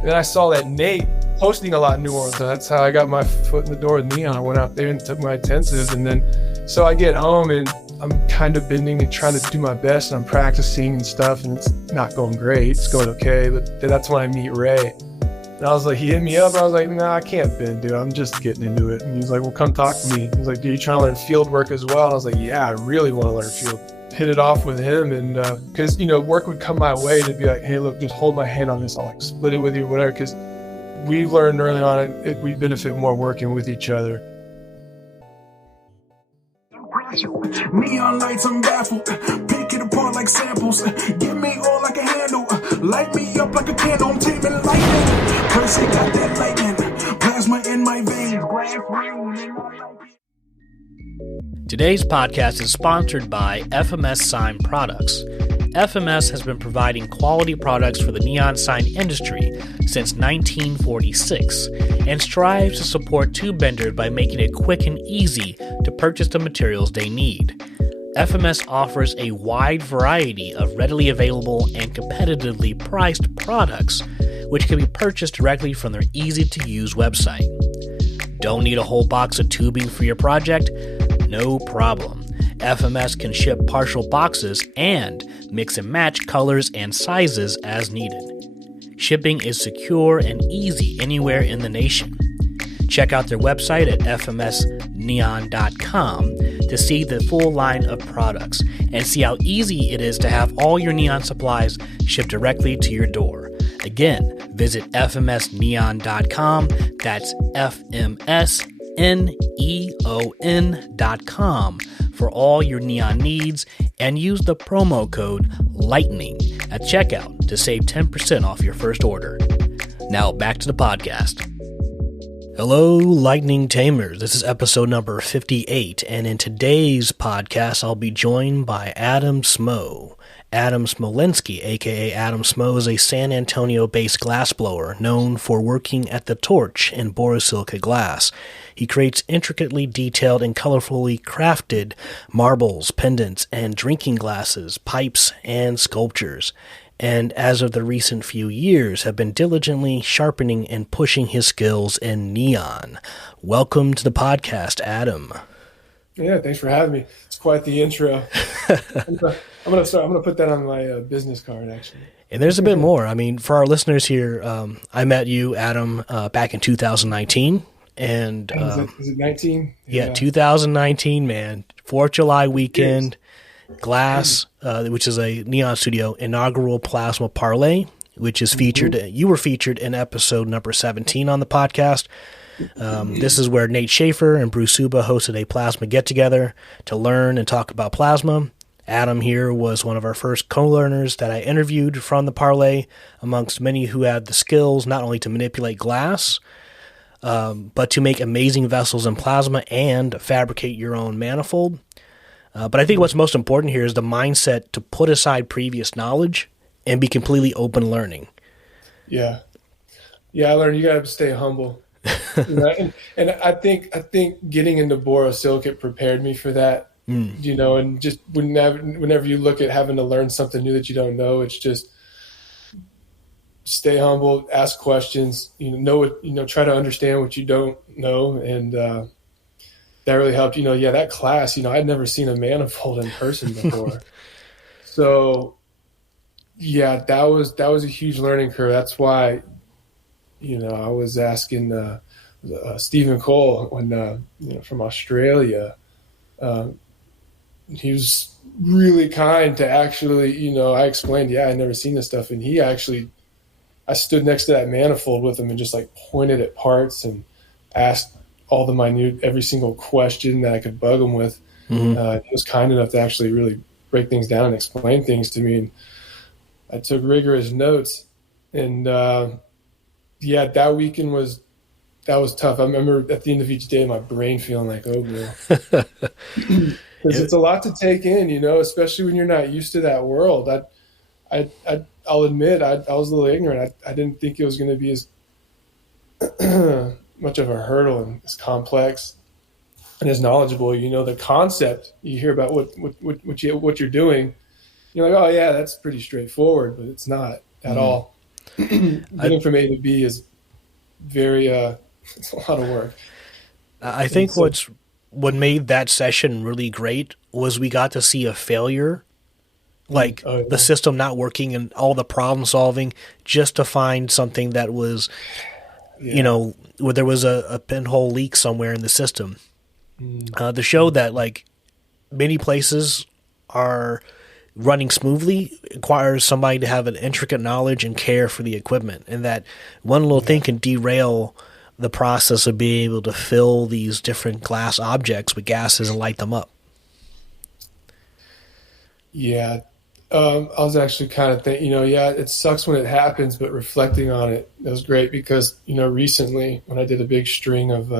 And then I saw that Nate hosting a lot in New Orleans. So that's how I got my foot in the door with Neon. I went out there and took my intensive. And then, so I get home and I'm kind of bending and trying to do my best. And I'm practicing and stuff. And it's not going great. It's going okay. But that's when I meet Ray. And I was like, he hit me up. I was like, nah, I can't bend, dude. I'm just getting into it. And he's like, well, come talk to me. He's like, dude, you trying to learn field work as well? And I was like, yeah, I really want to learn field. Hit it off with him. And because, work would come my way to be like, hey, look, just hold my hand on this. I'll like split it with you, whatever. Because we learned early on we benefit more working with each other. Neon lights, I'm baffled. Pick it apart like samples. Give me all I can handle. Light me up like a candle. I'm taming lightning. Percy got that lightning. Plasma in my veins. Today's podcast is sponsored by FMS Sign Products. FMS has been providing quality products for the neon sign industry since 1946 and strives to support tube benders by making it quick and easy to purchase the materials they need. FMS offers a wide variety of readily available and competitively priced products which can be purchased directly from their easy-to-use website. Don't need a whole box of tubing for your project? No problem. FMS can ship partial boxes and mix and match colors and sizes as needed. Shipping is secure and easy anywhere in the nation. Check out their website at fmsneon.com to see the full line of products and see how easy it is to have all your neon supplies shipped directly to your door. Again, visit fmsneon.com. That's fmsneon.com for all your neon needs, and use the promo code LIGHTNING at checkout to save 10% off your first order. Now back to the podcast. Hello, Lightning Tamers. This is episode number 58, and in today's podcast, I'll be joined by Adam Smo. Adam Smolesnky, aka Adam Smo, is a San Antonio-based glassblower known for working at the torch in borosilicate glass. He creates intricately detailed and colorfully crafted marbles, pendants, and drinking glasses, pipes, and sculptures, and as of the recent few years have been diligently sharpening and pushing his skills in neon. Welcome to the podcast, Adam. Yeah, thanks for having me. It's quite the intro. I'm gonna put that on my business card, actually. And there's a bit more. I mean, for our listeners here, I met you, Adam, back in 2019. And is it 19? Yeah, 2019, man. 4th of July weekend, Glas, which is a neon studio, Inaugural Plasma Parley, which is featured. You were featured in episode number 17 on the podcast. This is where Nate Shaeffer and Suba hosted a plasma get-together to learn and talk about plasma. Adam here was one of our first co-learners that I interviewed from the Parley, amongst many who had the skills not only to manipulate glass, but to make amazing vessels in plasma and fabricate your own manifold. But I think what's most important here is the mindset to put aside previous knowledge and be completely open learning. Yeah, I learned you got to stay humble. And I think getting into borosilicate prepared me for that. And just whenever you look at having to learn something new that you don't know, it's just stay humble, ask questions, try to understand what you don't know. And that really helped, that class, I'd never seen a manifold in person before. So yeah, that was a huge learning curve. That's why, I was asking Stephen Cole when from Australia. He was really kind to actually, I explained, I'd never seen this stuff. And I stood next to that manifold with him and just like pointed at parts and asked all the minute, every single question that I could bug him with. He was kind enough to actually really break things down and explain things to me. And I took rigorous notes. And that weekend was tough. I remember at the end of each day, my brain feeling like, oh, no. Because it's a lot to take in, especially when you're not used to that world. I'll admit I was a little ignorant. I didn't think it was going to be as much of a hurdle and as complex and as knowledgeable. The concept you hear about what you're doing, you're like, oh yeah, that's pretty straightforward, but it's not at all. Getting from A to B is very, it's a lot of work. I think what made that session really great was we got to see a failure, like the system not working and all the problem solving, just to find something that was, where there was a pinhole leak somewhere in the system. To show that like many places are running smoothly requires somebody to have an intricate knowledge and care for the equipment, and that one little thing can derail the process of being able to fill these different glass objects with gases and light them up. Yeah. I was actually kind of thinking, it sucks when it happens, but reflecting on it, it was great because, recently when I did a big string of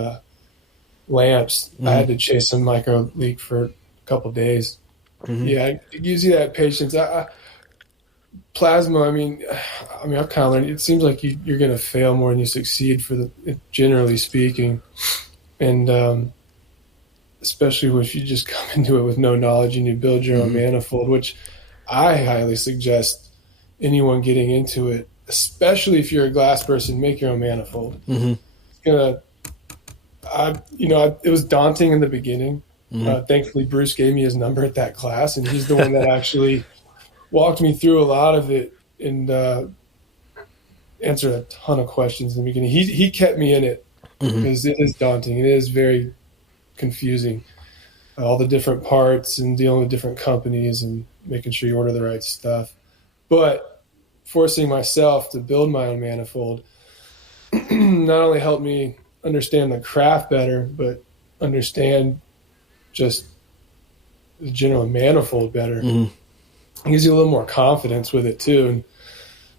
lamps, I had to chase a micro leak for a couple of days. Yeah, it gives you that patience. Plasma, I mean, I've kind of learned, it seems like you're going to fail more than you succeed generally speaking. And especially if you just come into it with no knowledge and you build your own manifold, which I highly suggest anyone getting into it, especially if you're a glass person, make your own manifold. It's gonna, it was daunting in the beginning. Thankfully, Bruce gave me his number at that class, and he's the one that actually walked me through a lot of it and answered a ton of questions in the beginning. He kept me in it because it is daunting. It is very confusing. All the different parts and dealing with different companies and making sure you order the right stuff. But forcing myself to build my own manifold not only helped me understand the craft better, but understand just the general manifold better. It gives you a little more confidence with it too, and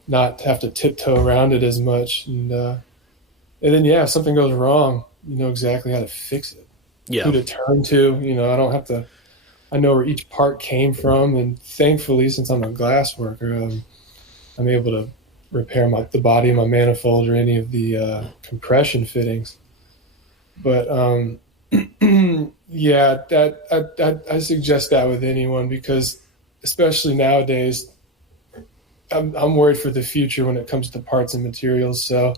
not have to tiptoe around it as much. And then, if something goes wrong, you know exactly how to fix it. Who to turn to. I know where each part came from, and thankfully, since I'm a glass worker, I'm able to repair the body of my manifold or any of the compression fittings. But I suggest that with anyone, because especially nowadays, I'm worried for the future when it comes to parts and materials. So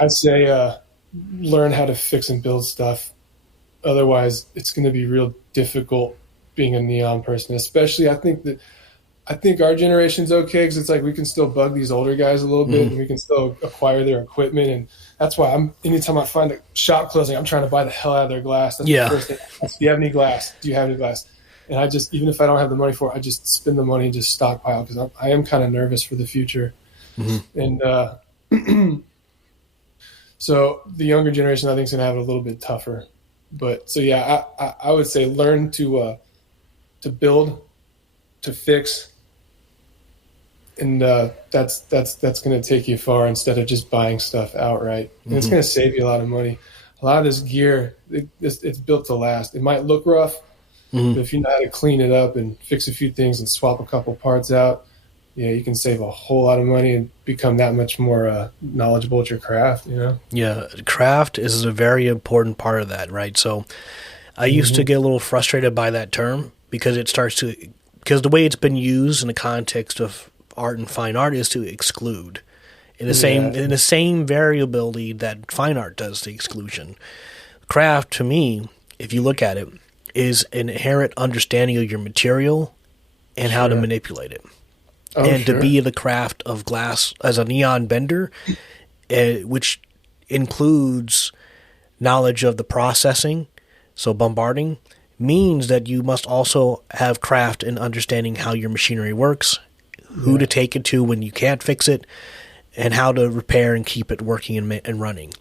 I'd say learn how to fix and build stuff. Otherwise, it's going to be real difficult being a neon person. Especially, I think our generation's okay because it's like we can still bug these older guys a little bit, and we can still acquire their equipment. And that's why anytime I find a shop closing, I'm trying to buy the hell out of their glass. That's the first thing. Do you have any glass? Do you have any glass? And I just, even if I don't have the money for it, I just spend the money and just stockpile because I am kind of nervous for the future. And so the younger generation, I think, is going to have it a little bit tougher. But so I would say learn to build, to fix, and that's going to take you far instead of just buying stuff outright. And it's going to save you a lot of money. A lot of this gear, it's built to last. It might look rough, but if you know how to clean it up and fix a few things and swap a couple parts out, you can save a whole lot of money and become that much more knowledgeable at your craft, Yeah, craft is a very important part of that, right? So I used to get a little frustrated by that term because because the way it's been used in the context of art and fine art is to exclude in the same variability that fine art does the exclusion. Craft, to me, if you look at it, is an inherent understanding of your material and how to manipulate it. To be the craft of glass as a neon bender, which includes knowledge of the processing, so bombarding, means that you must also have craft in understanding how your machinery works, who to take it to when you can't fix it, and how to repair and keep it working and running.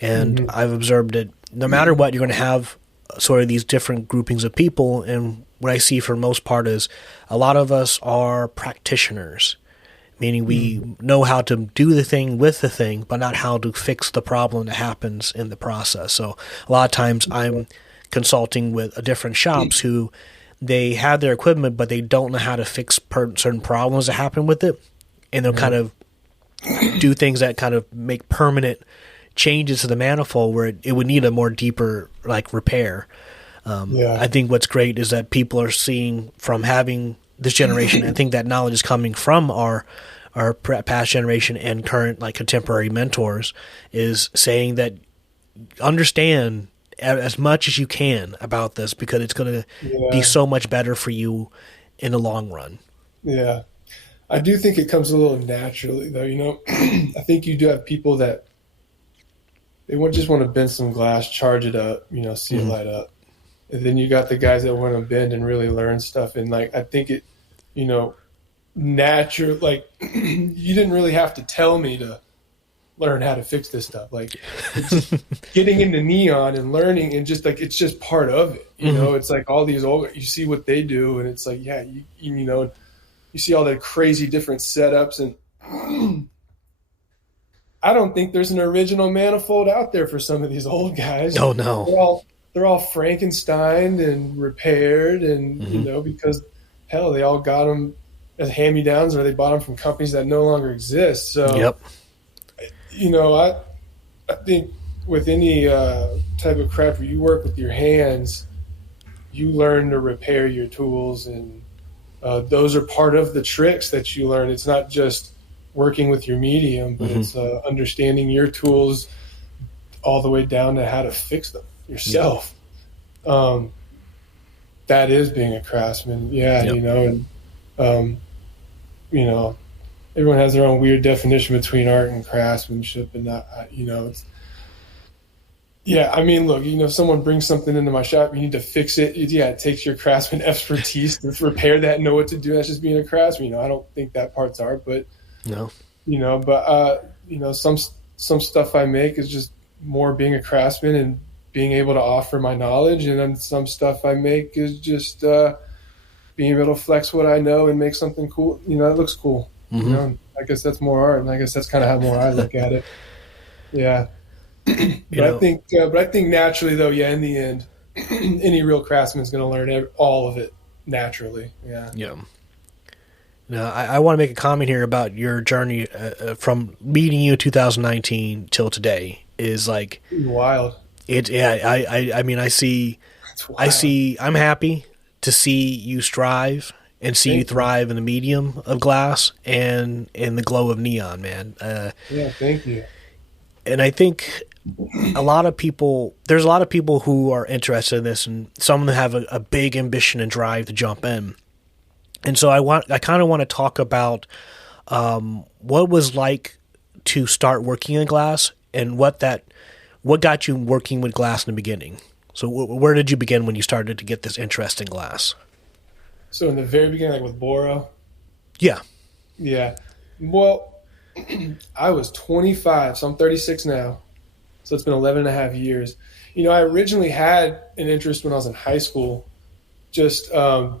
And I've observed that no matter what, you're going to have sort of these different groupings of people, and what I see for the most part is a lot of us are practitioners, meaning we know how to do the thing with the thing, but not how to fix the problem that happens in the process. So a lot of times I'm consulting with different shops who they have their equipment, but they don't know how to fix certain problems that happen with it. And they'll kind of do things that kind of make permanent changes to the manifold where it would need a more deeper repair. I think what's great is that people are seeing from having this generation, I think that knowledge is coming from our our past generation and current like contemporary mentors is saying that understand as much as you can about this because it's going to be so much better for you in the long run. Yeah. I do think it comes a little naturally though, you know. I think you do have people that they just want to bend some glass, charge it up, you know, see it light up. And then you got the guys that want to bend and really learn stuff. And like, I think it, you know, natural, like you didn't really have to tell me to learn how to fix this stuff. Like just getting into neon and learning and just like, it's just part of it. You know, it's like all these old, you see what they do and it's like, yeah, you know, you see all the crazy different setups and I don't think there's an original manifold out there for some of these old guys. Oh no. They're all Frankensteined and repaired and, you know, because hell, they all got them as hand-me-downs or they bought them from companies that no longer exist. So, you know, I think with any type of craft where you work with your hands, you learn to repair your tools and those are part of the tricks that you learn. It's not just working with your medium, but it's understanding your tools all the way down to how to fix them yourself. That is being a craftsman. You know, and you know, everyone has their own weird definition between art and craftsmanship and not, you know, it's, I mean, look, you know, if someone brings something into my shop, you need to fix it. It takes your craftsman expertise to repair that and know what to do. That's just being a craftsman. You know, I don't think that part's art, but you know, but you know, some stuff I make is just more being a craftsman and being able to offer my knowledge, and then some stuff I make is just being able to flex what I know and make something cool. You know, it looks cool. You know, I guess that's more art, and I guess that's kind of how more I look at it. Yeah, but I think naturally though, in the end, any real craftsman is going to learn all of it naturally. Yeah. Now, I want to make a comment here about your journey from meeting you in 2019 till today. Is like wild. I mean, I'm happy to see you strive and see you thrive in the medium of glass and in the glow of neon, man. Thank you. And I think there's a lot of people who are interested in this, and some of them have a big ambition and drive to jump in. And so I kind of want to talk about what it was like to start working in glass and what got you working with glass in the beginning. So where did you begin when you started to get this interest in glass? So in the very beginning, like with Boro? Yeah. Well, I was 25, so I'm 36 now. So it's been 11 and a half years. You know, I originally had an interest when I was in high school, just, you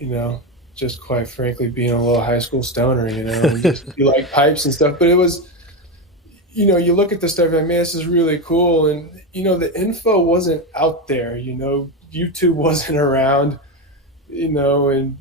know, just quite frankly being a little high school stoner, you know, you like pipes and stuff. But it was, you know, you look at this stuff and like, man, this is really cool. And, you know, the info wasn't out there, you know, YouTube wasn't around, you know, and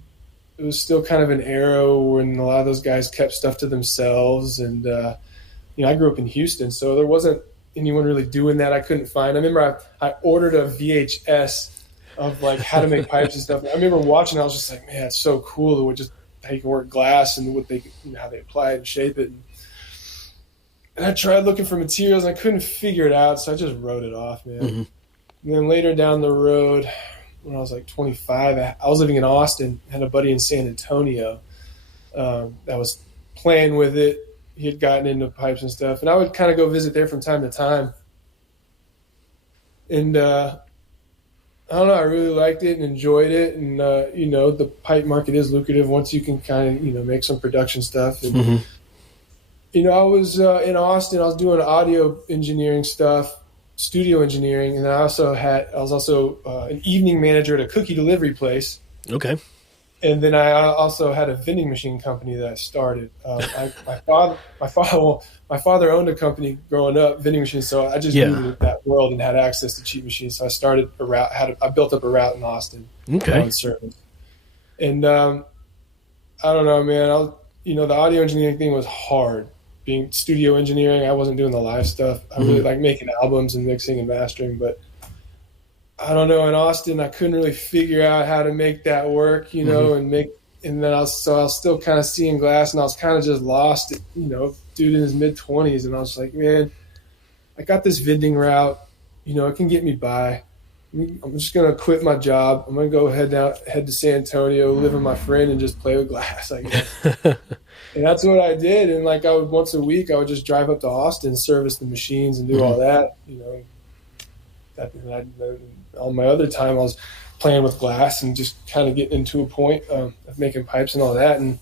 it was still kind of an era when a lot of those guys kept stuff to themselves. And, you know, I grew up in Houston, so there wasn't anyone really doing that. I couldn't find. I remember I ordered a VHS of like how to make pipes and stuff. I remember watching, I was just like, man, it's so cool just how you can work glass and what they, you know, how they apply it and shape it. And I tried looking for materials and I couldn't figure it out, so I just wrote it off, man. And then later down the road, when I was like 25, I was living in Austin, had a buddy in San Antonio that was playing with it. He had gotten into pipes and stuff, and I would kind of go visit there from time to time. And I don't know, I really liked it and enjoyed it. And, you know, the pipe market is lucrative once you can kind of, you know, make some production stuff. And, you know, I was in Austin, I was doing audio engineering stuff, studio engineering, and I was also an evening manager at a cookie delivery place. Okay. And then I also had a vending machine company that I started. My father owned a company growing up, vending machines, so I just knew that world and had access to cheap machines. So I started a route. I built up a route in Austin. Okay. And I don't know, man. You know, the audio engineering thing was hard. Being studio engineering, I wasn't doing the live stuff. I really like making albums and mixing and mastering, but I don't know. In Austin, I couldn't really figure out how to make that work, you know, and make and then I was still kind of seeing glass, and I was kind of just lost, dude in his mid-20s, and I was like, man, I got this vending route, it can get me by. I'm just going to quit my job. I'm going to go head to San Antonio, live with my friend, and just play with glass, I guess. And that's what I did. And like once a week, I would just drive up to Austin, service the machines, and do all that. On my other time, I was playing with glass and just kind of getting into a point of making pipes and all that. And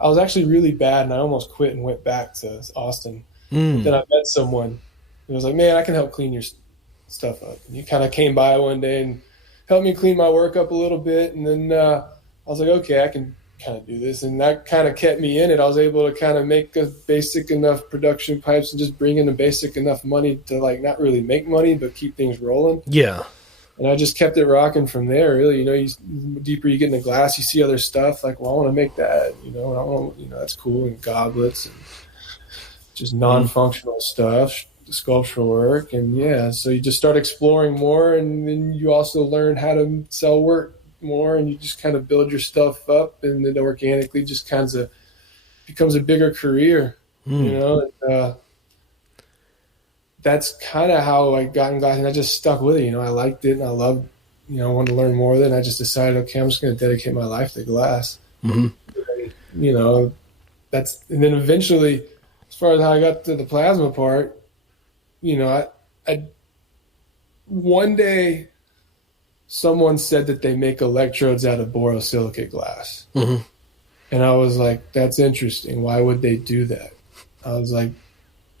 I was actually really bad, and I almost quit and went back to Austin. Then I met someone who was like, man, I can help clean your stuff up. And he kind of came by one day and helped me clean my work up a little bit. And then I was like, okay, I can kind of do this. And that kind of kept me in it. I was able to kind of make a basic enough production pipes and just bring in a basic enough money to like not really make money, but keep things rolling. Yeah. And I just kept it rocking from there, really. The deeper you get into glass, you see other stuff like, well, I want to make that, and I want, that's cool, and goblets and just non-functional stuff, sculptural work. And so you just start exploring more, and then you also learn how to sell work more, and you just kind of build your stuff up, and then organically just kind of becomes a bigger career, that's kind of how I got in glass, and I just stuck with it. I liked it, and I loved, I wanted to learn more of it, and I just decided, okay, I'm just going to dedicate my life to glass. And, and then eventually, as far as how I got to the plasma part, I one day someone said that they make electrodes out of borosilicate glass. And I was like, that's interesting. Why would they do that? I was like,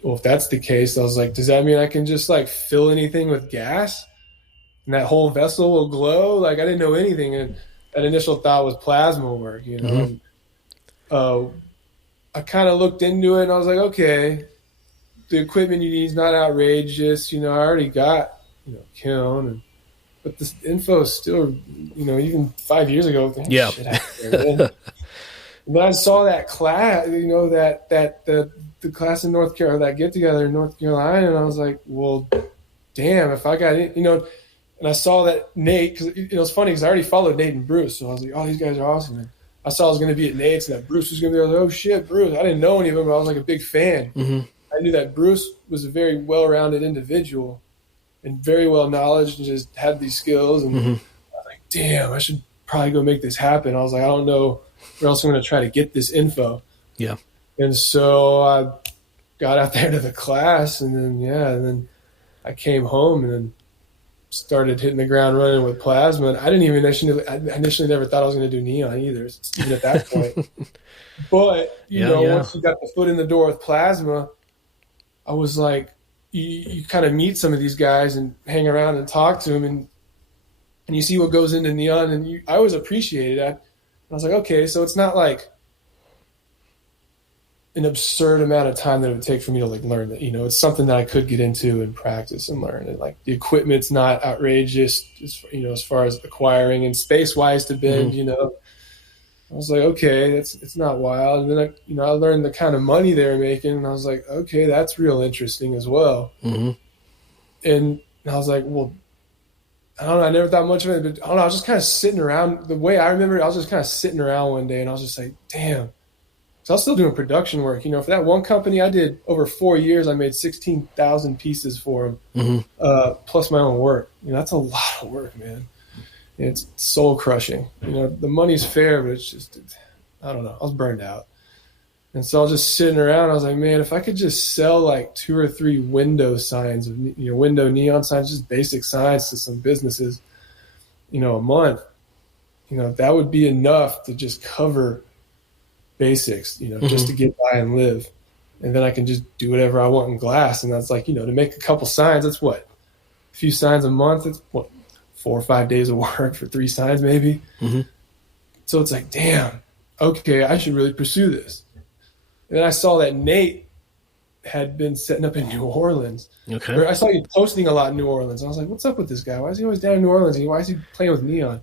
well, if that's the case, I was like, does that mean I can just like fill anything with gas and that whole vessel will glow? Like, I didn't know anything. And that initial thought was plasma work, And, I kind of looked into it, and I was like, okay, the equipment you need is not outrageous. I already got, kiln, but this info is still, even 5 years ago. Shit out there, and then I saw that class, the class in North Carolina, that get together in North Carolina, and I was like, well, damn, if I got it, and I saw that Nate, because it was funny because I already followed Nate and Bruce, so I was like, oh, these guys are awesome. And I saw I was going to be at Nate's, and that Bruce was going to be. I was like, oh shit, Bruce! I didn't know any of them, but I was like a big fan. I knew that Bruce was a very well-rounded individual and very well knowledgeable, and just had these skills. And I was like, damn, I should probably go make this happen. I was like, I don't know where else I'm going to try to get this info. Yeah. And so I got out there to the class, and then I came home and then started hitting the ground running with plasma. And I initially never thought I was going to do neon either, even at that point. But, once you got the foot in the door with plasma, I was like, you kind of meet some of these guys and hang around and talk to them, and you see what goes into neon, and I always appreciated that. I was like, okay, so it's not like an absurd amount of time that it would take for me to like learn that, it's something that I could get into and practice and learn. And like the equipment's not outrageous, as far as acquiring and space wise to bend, I was like, okay, it's not wild. And then I learned the kind of money they were making, and I was like, okay, that's real interesting as well. And I was like, well, I don't know, I never thought much of it, but I don't know, I was just kind of sitting around. The way I remember it, I was just kind of sitting around one day, and I was just like, damn. So I was still doing production work. For that one company I did over 4 years, I made 16,000 pieces for them, plus my own work. That's a lot of work, man. And it's soul crushing. The money's fair, but it's just, I don't know. I was burned out. And so I was just sitting around. I was like, man, if I could just sell like 2 or 3 window signs, window neon signs, just basic signs to some businesses, a month, that would be enough to just cover basics, just to get by and live. And then I can just do whatever I want in glass. And that's like, to make a couple signs, that's what? A few signs a month. It's what? 4 or 5 days of work for 3 signs maybe. So it's like, damn, okay, I should really pursue this. And then I saw that Nate had been setting up in New Orleans. Okay. Or I saw you posting a lot in New Orleans. I was like, what's up with this guy? Why is he always down in New Orleans? Why is he playing with neon?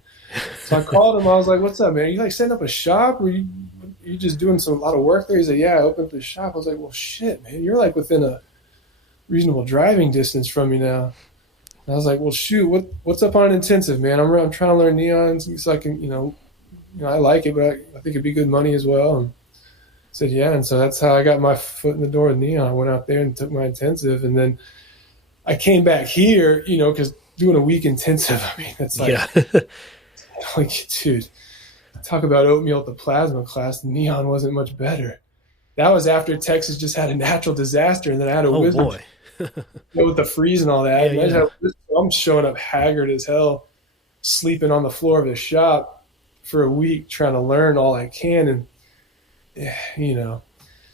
So I called him. I was like, what's up, man? Are you like setting up a shop? Or are you just doing a lot of work there? He's like, yeah, I opened up this shop. I was like, well, shit, man, you're like within a reasonable driving distance from me now. And I was like, well, shoot, what's up on an intensive, man? I'm trying to learn neon so I can, I like it, but I think it'd be good money as well. And I said, yeah. And so that's how I got my foot in the door with neon. I went out there and took my intensive, and then I came back here, because doing a week intensive, I mean, it's like, like, dude, talk about oatmeal at the plasma class. Neon wasn't much better. That was after Texas just had a natural disaster, and then I had a wizard boy. with the freeze and all that. I'm showing up haggard as hell, sleeping on the floor of the shop for a week, trying to learn all I can. And,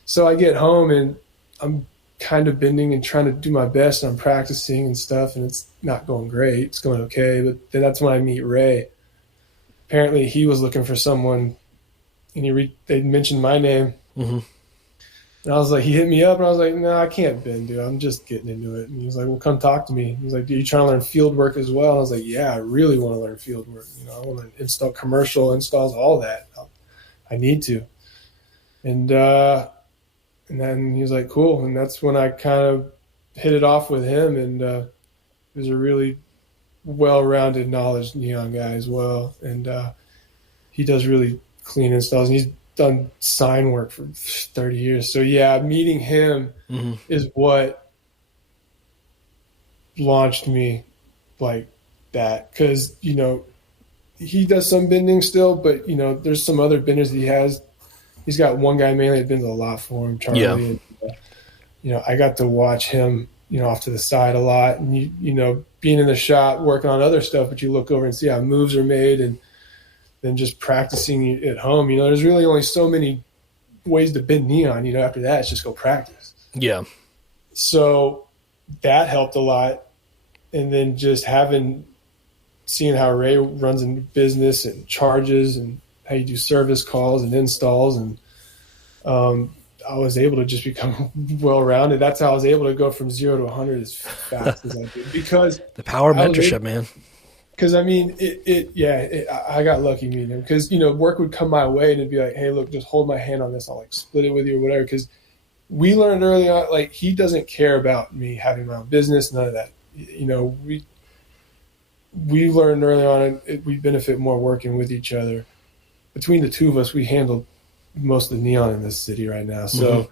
so I get home and I'm kind of bending and trying to do my best, and I'm practicing and stuff, and it's not going great. It's going okay. But then that's when I meet Ray. Apparently he was looking for someone, and they mentioned my name. Mm-hmm. And I was like, he hit me up, and I was like, no, I can't bend, dude. I'm just getting into it. And he was like, well, come talk to me. He was like, are you trying to learn field work as well? And I was like, yeah, I really want to learn field work. I want to install commercial installs, all that. I need to. And then he was like, cool. And that's when I kind of hit it off with him. And he was a really well-rounded, knowledge neon guy as well. And he does really clean installs. And he's done sign work for 30 years. So, yeah, meeting him is what launched me like that. Because, he does some bending still, but, there's some other benders that he has. He's got one guy mainly that bends a lot for him, Charlie. Yeah. And, I got to watch him, off to the side a lot. And, being in the shop, working on other stuff, but you look over and see how moves are made, and then just practicing at home. There's really only so many ways to bend neon. After that, it's just go practice. Yeah. So that helped a lot. And then just seeing how Ray runs in business and charges and how you do service calls and installs. And I was able to just become well-rounded. That's how I was able to go from 0 to 100 as fast as I did. Because the power of mentorship, man. Because, I mean, I got lucky meeting him. Because, work would come my way and it'd be like, hey, look, just hold my hand on this. I'll, split it with you or whatever. Because we learned early on, he doesn't care about me having my own business, none of that. We learned early on we benefit more working with each other. Between the two of us, we handle most of the neon in this city right now. So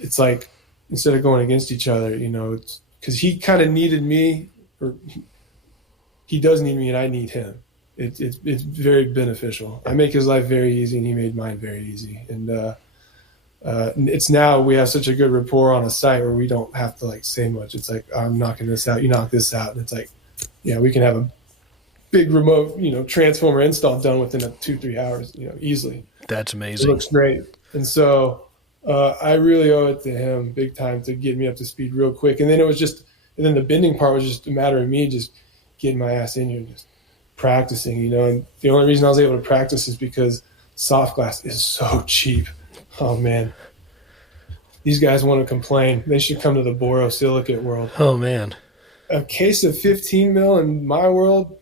it's like, instead of going against each other, because he kind of needed me, or he does need me and I need him. It's very beneficial. I make his life very easy and he made mine very easy. And it's now we have such a good rapport on a site where we don't have to say much. It's like, I'm knocking this out, you knock this out. And it's like, yeah, we can have a big remote, transformer install done within 2-3 hours, easily. That's amazing. It looks great. And so I really owe it to him big time to get me up to speed real quick. And then the bending part was just a matter of me just getting my ass in here and just practicing, And the only reason I was able to practice is because soft glass is so cheap. Oh, man. These guys want to complain. They should come to the borosilicate world. Oh, man. A case of 15 mil in my world,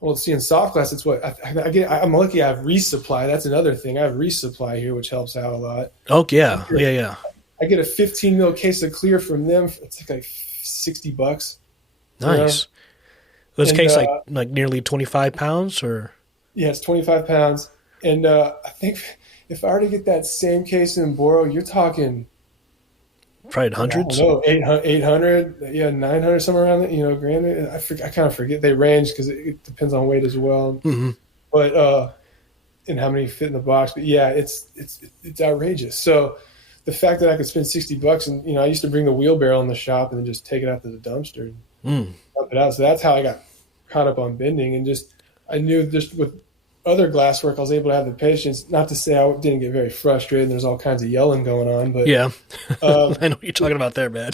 well, see, in soft glass, it's what I'm lucky I have resupply. That's another thing. I have resupply here, which helps out a lot. Oh, yeah. Yeah. I get a 15 mil case of clear from them. It's like $60. Nice. This case like nearly 25 pounds, or? Yeah, it's 25 pounds. And I think if I were to get that same case in Boro, you're talking probably hundreds. I don't know, 800, 900, somewhere around that. Granted, I kind of forget. They range because it depends on weight as well. Mm-hmm. But and how many fit in the box. But yeah, it's outrageous. So the fact that I could spend $60 and I used to bring the wheelbarrow in the shop and then just take it out to the dumpster and dump it out. So that's how I got caught up on bending, and just I knew just with other glass work, I was able to have the patience. Not to say I didn't get very frustrated, and there's all kinds of yelling going on. But yeah, I know what you're talking about there, man.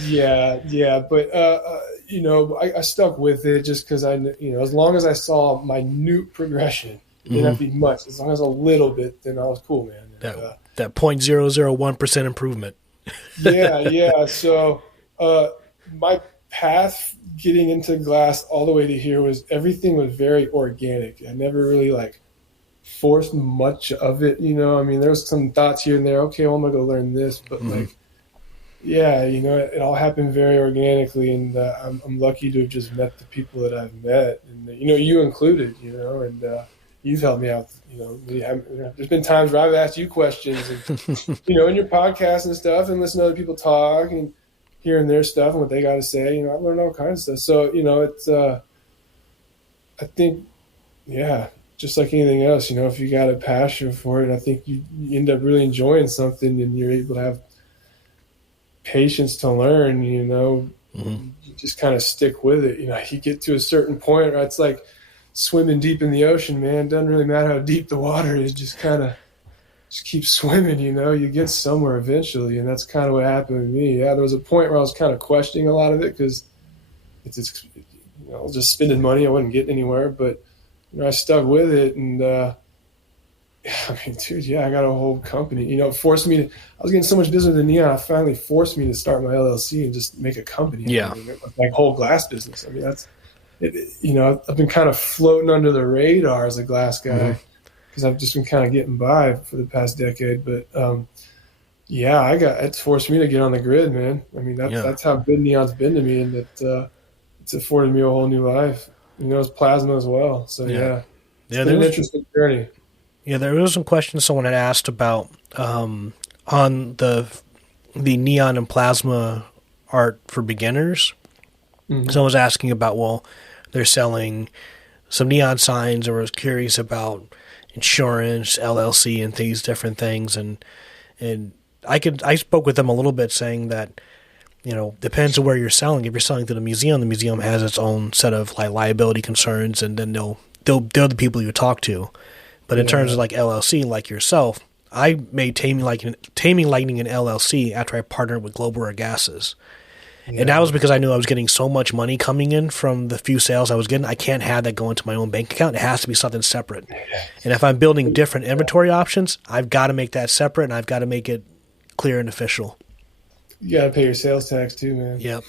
yeah. But I stuck with it just because as long as I saw minute progression, it didn't have to be much. As long as a little bit, then I was cool, man. And, that 0.001% improvement. Yeah. So my path getting into glass all the way to here everything was very organic. I never really forced much of it, I mean, there was some thoughts here and there. Okay, well, I'm gonna go learn this, but yeah, you know, it all happened very organically, and I'm lucky to have just met the people that I've met, and you know, you included, you know, and you've helped me out. You know, there's been times where I've asked you questions, and you know, in your podcast and stuff, and listen to other people talk and hearing their stuff and what they got to say. You know, I've learned all kinds of stuff. So you know, it's I think, yeah, just like anything else, you know, if you got a passion for it, I think you end up really enjoying something, and you're able to have patience to learn, you know, you just kind of stick with it. You know, you get to a certain point where it's like swimming deep in the ocean, man. It doesn't really matter how deep the water is, just kind of just keep swimming, you know, you get somewhere eventually. And that's kind of what happened with me. Yeah, there was a point where I was kind of questioning a lot of it because it's you know, just spending money. I wasn't getting anywhere, but you know, I stuck with it, and I mean, dude, yeah, I got a whole company. You know, it forced me to. I was getting so much business with neon. It finally forced me to start my LLC and just make a company. Yeah, I mean, like whole glass business. I mean, that's it. You know, I've been kind of floating under the radar as a glass guy because I've just been kind of getting by for the past decade. But yeah, it's forced me to get on the grid, man. I mean, that's how good neon's been to me, and that it's afforded me a whole new life. You know, it's plasma as well. So yeah, it's been an interesting journey. Yeah, there was some questions someone had asked about on the neon and plasma art for beginners. Someone was asking about, well, they're selling some neon signs, or was curious about insurance, LLC, and these different things. And I spoke with them a little bit, saying that, you know, depends on where you're selling. If you're selling to the museum has its own set of like liability concerns, and then they're the people you talk to. But in terms of like LLC, like yourself, I made Taming Lightning an LLC after I partnered with Global Rare Gases. Yeah. And that was because I knew I was getting so much money coming in from the few sales I was getting. I can't have that go into my own bank account. It has to be something separate. And if I'm building different inventory options, I've got to make that separate, and I've got to make it clear and official. You got to pay your sales tax too, man. Yep.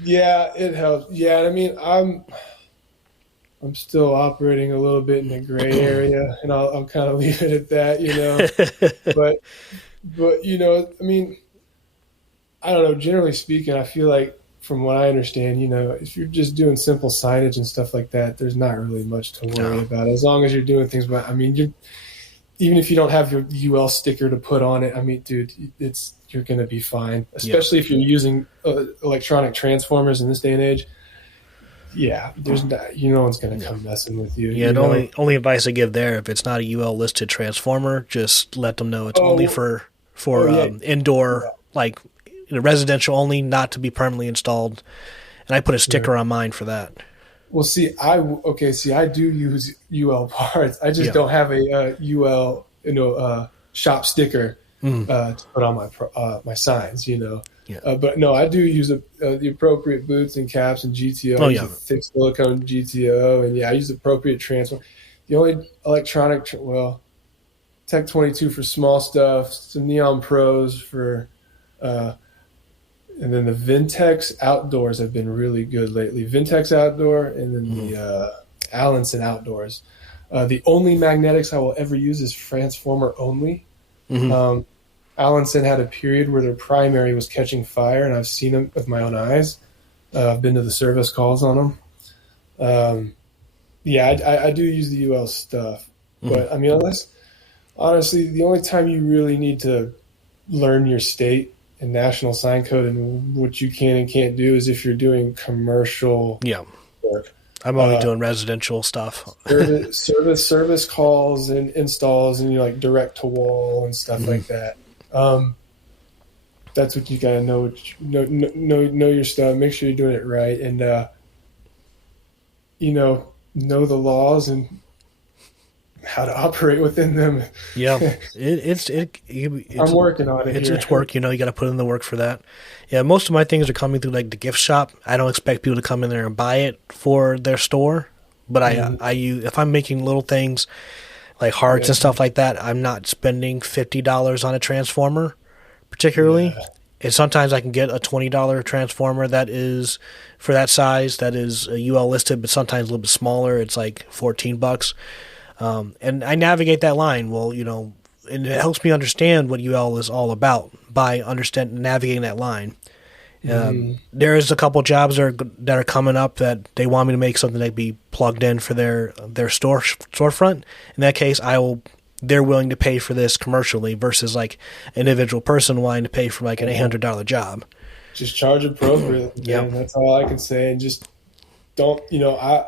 Yeah, it helps. Yeah, I mean, I'm still operating a little bit in the gray area, and I'll kind of leave it at that, you know. but you know, I mean, I don't know. Generally speaking, I feel like, from what I understand, you know, if you're just doing simple signage and stuff like that, there's not really much to worry about, as long as you're doing things. But I mean, even if you don't have your UL sticker to put on it, I mean, dude, you're going to be fine, especially if you're using electronic transformers in this day and age. Yeah, there's not, no one's going to come messing with you. Yeah, the only advice I give there, if it's not a UL listed transformer, just let them know it's only for indoor, like residential only, not to be permanently installed. And I put a sticker on mine for that. Well, I do use UL parts. I just don't have a UL, shop sticker to put on my signs, Yeah. But no, I do use the appropriate boots and caps and GTO. I use a thick silicone GTO, and I use appropriate transform. The only electronic, Tech 22 for small stuff, some Neon Pros for, and then the Vintex Outdoors have been really good lately. Vintex Outdoor, and then the Allenson Outdoors. The only magnetics I will ever use is transformer only. Allenson had a period where their primary was catching fire, and I've seen them with my own eyes. I've been to the service calls on them. I do use the UL stuff. But, I mean, honestly, the only time you really need to learn your state and national sign code and what you can and can't do is if you're doing commercial work. I'm only doing residential stuff. service calls and installs and like direct to wall and stuff like that. That's what you gotta know. Know your stuff. Make sure you're doing it right, and know the laws and how to operate within them. Yeah, it's I'm working on it. It's work. You got to put in the work for that. Yeah, most of my things are coming through like the gift shop. I don't expect people to come in there and buy it for their store, but I use, if I'm making little things like hearts and stuff like that, I'm not spending $50 on a transformer particularly. And sometimes I can get a $20 transformer that is for that size, that is UL listed, but sometimes a little bit smaller. It's like $14. And I navigate that line. Well, and it helps me understand what UL is all about by navigating that line. There is a couple jobs that are coming up that they want me to make something that be plugged in for their storefront. In that case, they're willing to pay for this commercially versus like an individual person wanting to pay for like an $800 job. Just charge appropriately. Yeah, that's all I can say. And just don't, I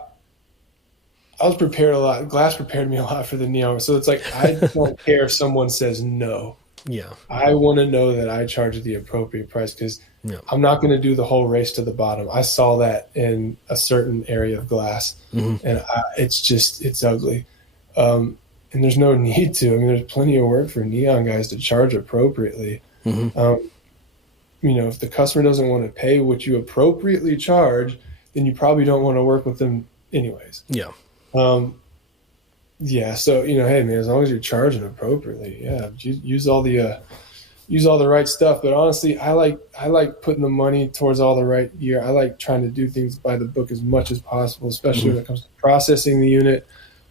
was prepared a lot. Glass prepared me a lot for the neon. So it's like, I don't care if someone says no. Yeah. I want to know that I charge the appropriate price because I'm not going to do the whole race to the bottom. I saw that in a certain area of glass, and it's ugly. And there's no need to. I mean, there's plenty of work for neon guys to charge appropriately. If the customer doesn't want to pay what you appropriately charge, then you probably don't want to work with them anyways. Yeah. So, hey man, as long as you're charging appropriately, use all the right stuff. But honestly, I like putting the money towards all the right gear. I like trying to do things by the book as much as possible, especially when it comes to processing the unit,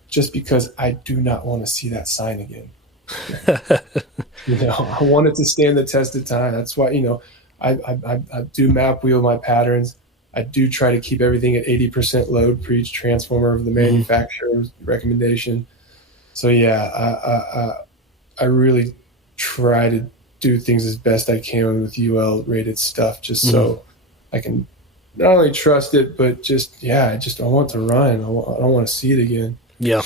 just because I do not want to see that sign again. I want it to stand the test of time. That's why, I do map wheel my patterns. I do try to keep everything at 80% load per each transformer of the manufacturer's recommendation. So I really try to do things as best I can with UL rated stuff, just so I can not only trust it, but I want to run. I don't want to see it again. Yeah.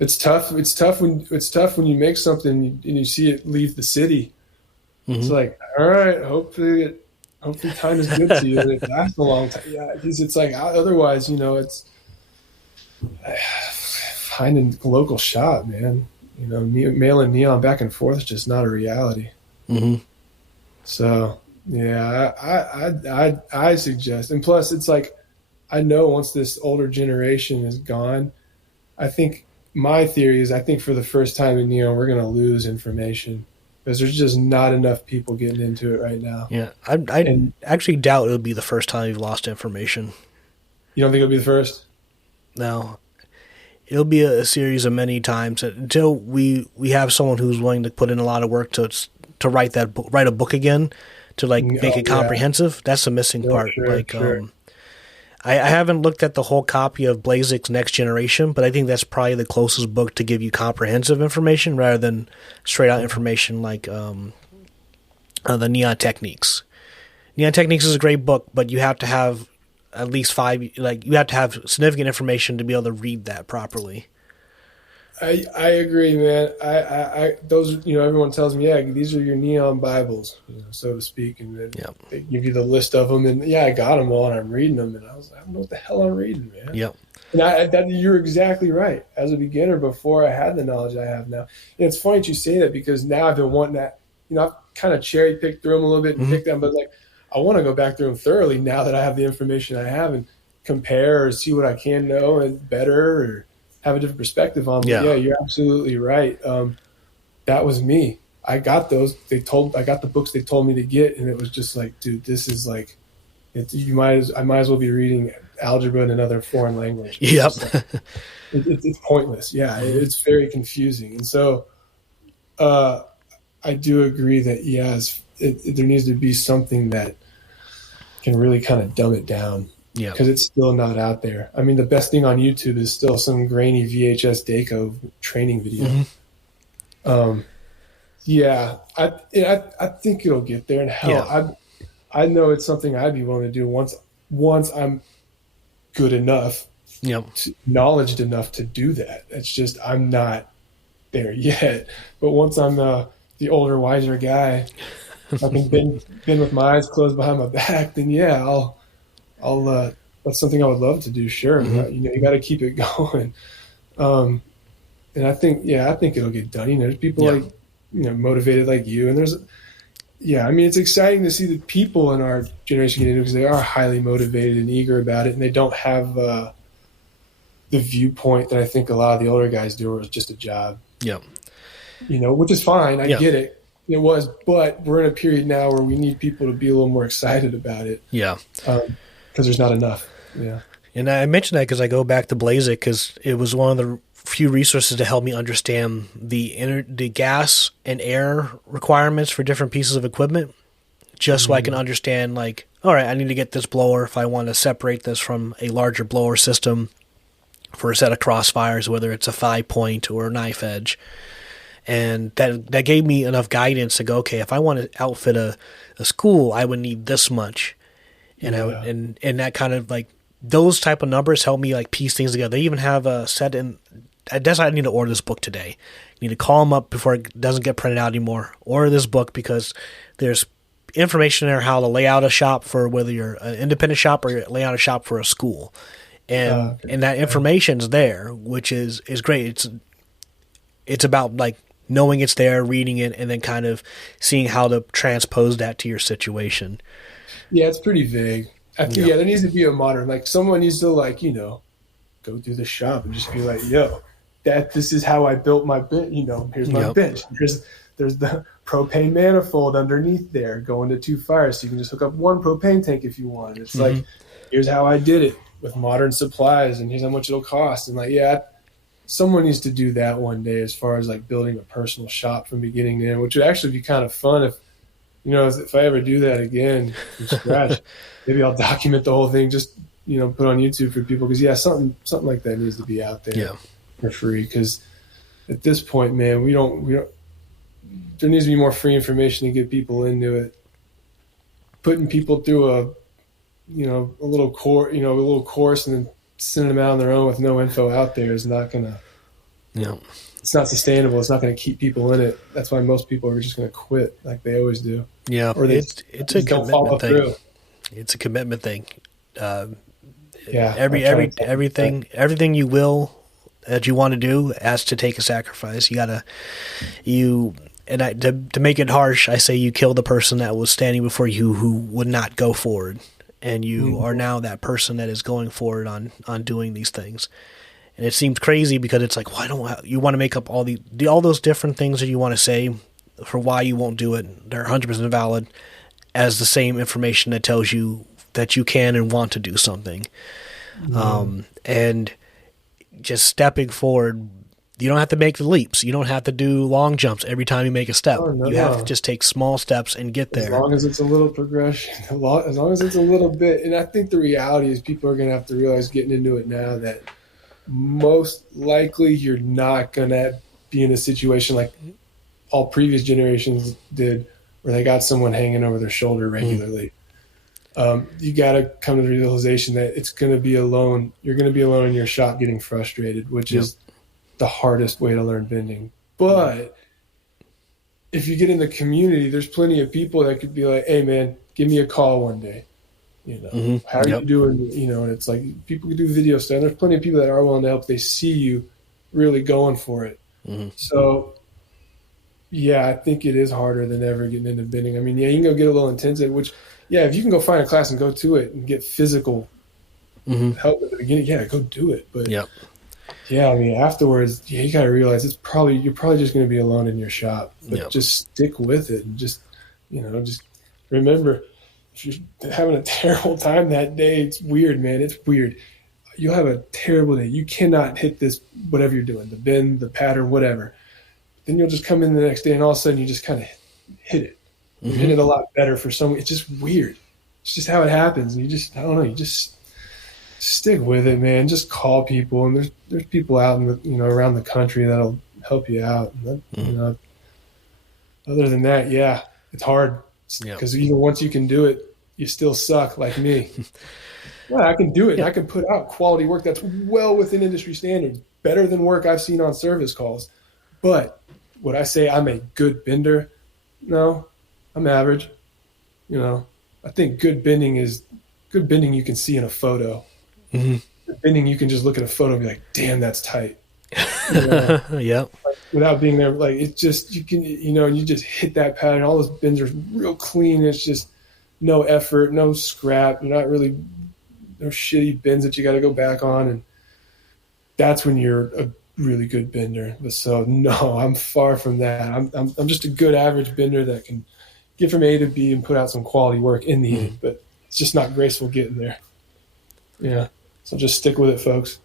It's tough. It's tough when you make something and you see it leave the city. It's like, all right, hopefully time is good to you and it lasts a long time. Yeah, because it's like otherwise, it's finding a local shop, man. Mailing neon back and forth is just not a reality. So I suggest, and plus it's like I know once this older generation is gone, I think my theory is for the first time in neon we're going to lose information. Because there's just not enough people getting into it right now. Yeah, I actually doubt it'll be the first time you've lost information. You don't think it'll be the first? No. It'll be a series of many times until we have someone who's willing to put in a lot of work to write a book again, to make it comprehensive. That's the missing part. Sure. I haven't looked at the whole copy of Blazek's Next Generation, but I think that's probably the closest book to give you comprehensive information rather than straight out information like the Neon Techniques. Neon Techniques is a great book, but you have to have at least you have to have significant information to be able to read that properly. I agree, man. I those everyone tells me, these are your neon Bibles, so to speak, and they give you the list of them, and I got them all, and I'm reading them, and I don't know what the hell I'm reading, man. Yep. And you're exactly right. As a beginner, before I had the knowledge I have now, and it's funny that you say that because now I've been wanting that. I've kind of cherry picked through them a little bit and picked them, but I want to go back through them thoroughly now that I have the information I have and compare or see what I can know and better or have a different perspective on them. Yeah, you're absolutely right. That was me. I got those. I got the books they told me to get, and it was just like, dude, this is like, I might as well be reading algebra in another foreign language. Yep. It's pointless. Yeah, it's very confusing. And so I do agree that, there needs to be something that can really kind of dumb it down. Yeah, because it's still not out there. I mean, the best thing on YouTube is still some grainy VHS Daco training video. I think it'll get there. And hell, I know it's something I'd be willing to do once I'm good enough, knowledged enough to do that. It's just I'm not there yet. But once I'm the older, wiser guy, I've been with my eyes closed behind my back, then I'll that's something I would love to do. Sure. You got to keep it going. And I think it'll get done. There's people motivated like you, and it's exciting to see the people in our generation get into it because they are highly motivated and eager about it. And they don't have the viewpoint that I think a lot of the older guys do, where it's just a job. Yeah. Which is fine. I get it. It was, but we're in a period now where we need people to be a little more excited about it. Yeah. Because there's not enough. Yeah. And I mentioned that because I go back to Blazek because it was one of the few resources to help me understand the gas and air requirements for different pieces of equipment, just so I can understand, like, all right, I need to get this blower if I want to separate this from a larger blower system for a set of crossfires, whether it's a 5-point or a knife edge. And that gave me enough guidance to go, okay, if I want to outfit a school, I would need this much. And and that kind of, like, those type of numbers help me, like, piece things together. They even have a set in, I guess I need to order this book today. I need to call them up before it doesn't get printed out anymore. Order this book because there's information there how to lay out a shop for whether you're an independent shop or you lay out a shop for a school. And that information's there, which is great. It's about, like, knowing it's there, reading it, and then kind of seeing how to transpose that to your situation. Yeah, it's pretty vague. I think, there needs to be a modern, like, someone needs to, like, you know, go through the shop and just be like, yo, this is how I built my bench. You know, here's my bench. There's the propane manifold underneath there going to 2 fires. So you can just hook up 1 propane tank if you want. It's like, here's how I did it with modern supplies, and here's how much it'll cost. And, like, someone needs to do that one day as far as, like, building a personal shop from beginning to end, which would actually be kind of fun if, you know, if I ever do that again from scratch, maybe I'll document the whole thing, just, you know, put on YouTube for people. Because, something like that needs to be out there for free. Because at this point, man, we don't, there needs to be more free information to get people into it. Putting people through a little course and then sending them out on their own with no info out there is not going to, it's not sustainable. It's not going to keep people in it. That's why most people are just going to quit like they always do. Yeah. Or it's a commitment thing. It's a commitment thing. Everything you will, that you want to do has to take a sacrifice. To make it harsh, I say you kill the person that was standing before you who would not go forward. And you are now that person that is going forward on doing these things. And it seems crazy because it's like, you want to make up all those different things that you want to say for why you won't do it. They're 100% valid as the same information that tells you that you can and want to do something. And just stepping forward, you don't have to make the leaps. You don't have to do long jumps every time you make a step. You have to just take small steps and get there. As long as it's a little progression, as long as it's a little bit. And I think the reality is people are going to have to realize getting into it now that most likely you're not going to be in a situation like all previous generations did where they got someone hanging over their shoulder regularly. You got to come to the realization that it's going to be alone. You're going to be alone in your shop getting frustrated, which is the hardest way to learn bending. But if you get in the community, there's plenty of people that could be like, hey man, give me a call one day. You know, how are you doing? You know, and it's like people can do video stuff. There's plenty of people that are willing to help. They see you really going for it. So I think it is harder than ever getting into bending. I mean, you can go get a little intensive, which, if you can go find a class and go to it and get physical help at the beginning, go do it. But I mean, afterwards, you got to realize you're probably just going to be alone in your shop. But just stick with it and just remember, if you're having a terrible time that day, it's weird, man. It's weird. You'll have a terrible day. You cannot hit this, whatever you're doing, the bend, the pattern, whatever. Then you'll just come in the next day and all of a sudden you just kind of hit it. You hit it a lot better for someone. It's just weird. It's just how it happens. And you just stick with it, man. Just call people. And there's people out in around the country that'll help you out. And other than that, it's hard. Because even once you can do it, you still suck like me. I can do it. I can put out quality work that's well within industry standards, better than work I've seen on service calls. But would I say I'm a good bender? No, I'm average. I think good bending you can see in a photo. Good bending, you can just look at a photo and be like, damn, that's tight. Like, without being there, like, it's just, you can, you just hit that pattern. All those bends are real clean. It's just no effort, no scrap. You're not really, no shitty bends that you got to go back on. And that's when you're a really good bender. But so, no, I'm far from that. I'm just a good average bender that can get from A to B and put out some quality work in the end, but it's just not graceful getting there. So just stick with it, folks.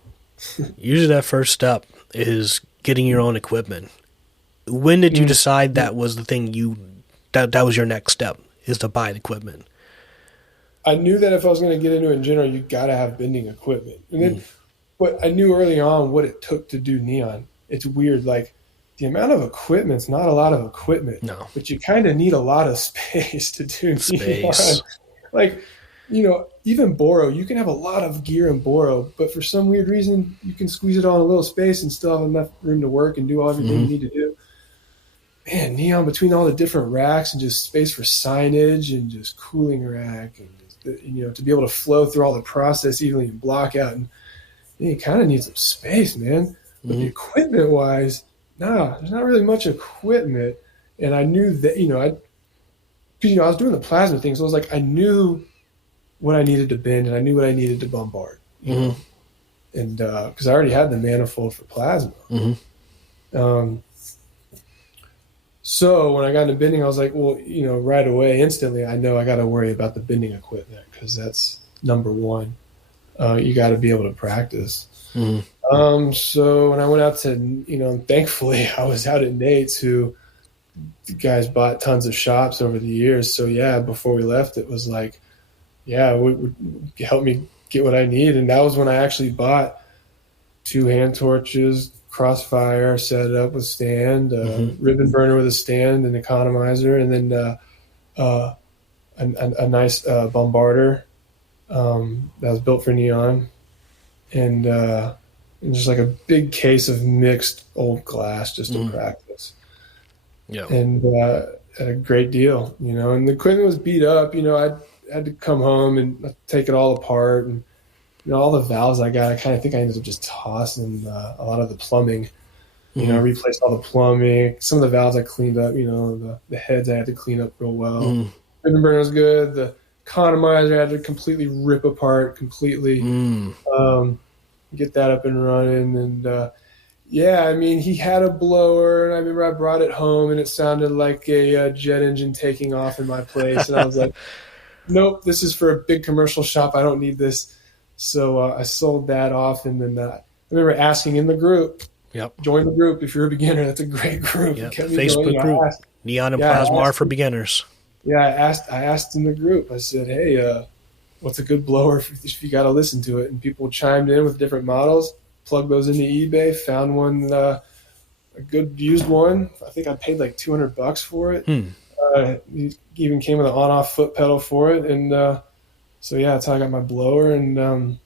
Usually that first step is getting your own equipment. When did you decide that was the thing that was your next step, is to buy the equipment? I knew that if I was going to get into it in general, you got to have bending equipment. And then, but I knew early on what it took to do neon. It's weird. Like, the amount of equipment's not a lot of equipment. No. But you kind of need a lot of space to do neon. Like, even boro, you can have a lot of gear in boro, but for some weird reason, you can squeeze it all in a little space and still have enough room to work and do everything you need to do. Man, neon, between all the different racks and just space for signage and just cooling rack and just, to be able to flow through all the process evenly and block out, and you kind of need some space, man. But the equipment wise, there's not really much equipment. And I knew that, because I was doing the plasma thing, so I was like, I knew what I needed to bend and I knew what I needed to bombard, and because I already had the manifold for plasma. So when I got into bending, I was like, well, right away, instantly, I know I got to worry about the bending equipment, because that's number one. You got to be able to practice. So when I went out to, thankfully I was out at Nate's, who the guys bought tons of shops over the years. So yeah, before we left, it was like, yeah, would help me get what I need. And that was when I actually bought 2 hand torches, crossfire, set it up with stand, ribbon burner with a stand, an economizer, and then a nice bombarder that was built for neon, and just like a big case of mixed old glass just to practice. Yeah, and at a great deal, and the equipment was beat up. I had to come home and take it all apart, and all the valves I got, I kind of think I ended up just tossing a lot of the plumbing. I replaced all the plumbing. Some of the valves I cleaned up. The heads I had to clean up real well. Ribbon burner was good. The economizer I had to completely rip apart completely. Get that up and running. And he had a blower, and I remember I brought it home, and it sounded like a jet engine taking off in my place. And I was like, nope, this is for a big commercial shop. I don't need this. So I sold that off, and then I remember asking in the group, join the group if you're a beginner. That's a great group. Facebook group, Neon and Plasma are for beginners. Yeah, I asked in the group. I said, hey, what's a good blower if you got to listen to it? And people chimed in with different models, plugged those into eBay, found one, a good used one. I think I paid like $200 for it. He even came with an on-off foot pedal for it, and so yeah, that's how I got my blower. And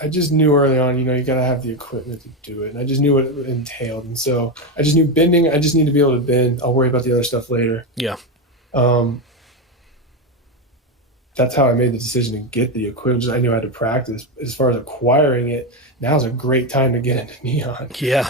I just knew early on, you got to have the equipment to do it, and I just knew what it entailed. And so I just knew bending. I just need to be able to bend. I'll worry about the other stuff later. Yeah. That's how I made the decision to get the equipment. I knew I had to practice. As far as acquiring it, now's a great time to get into neon. Yeah.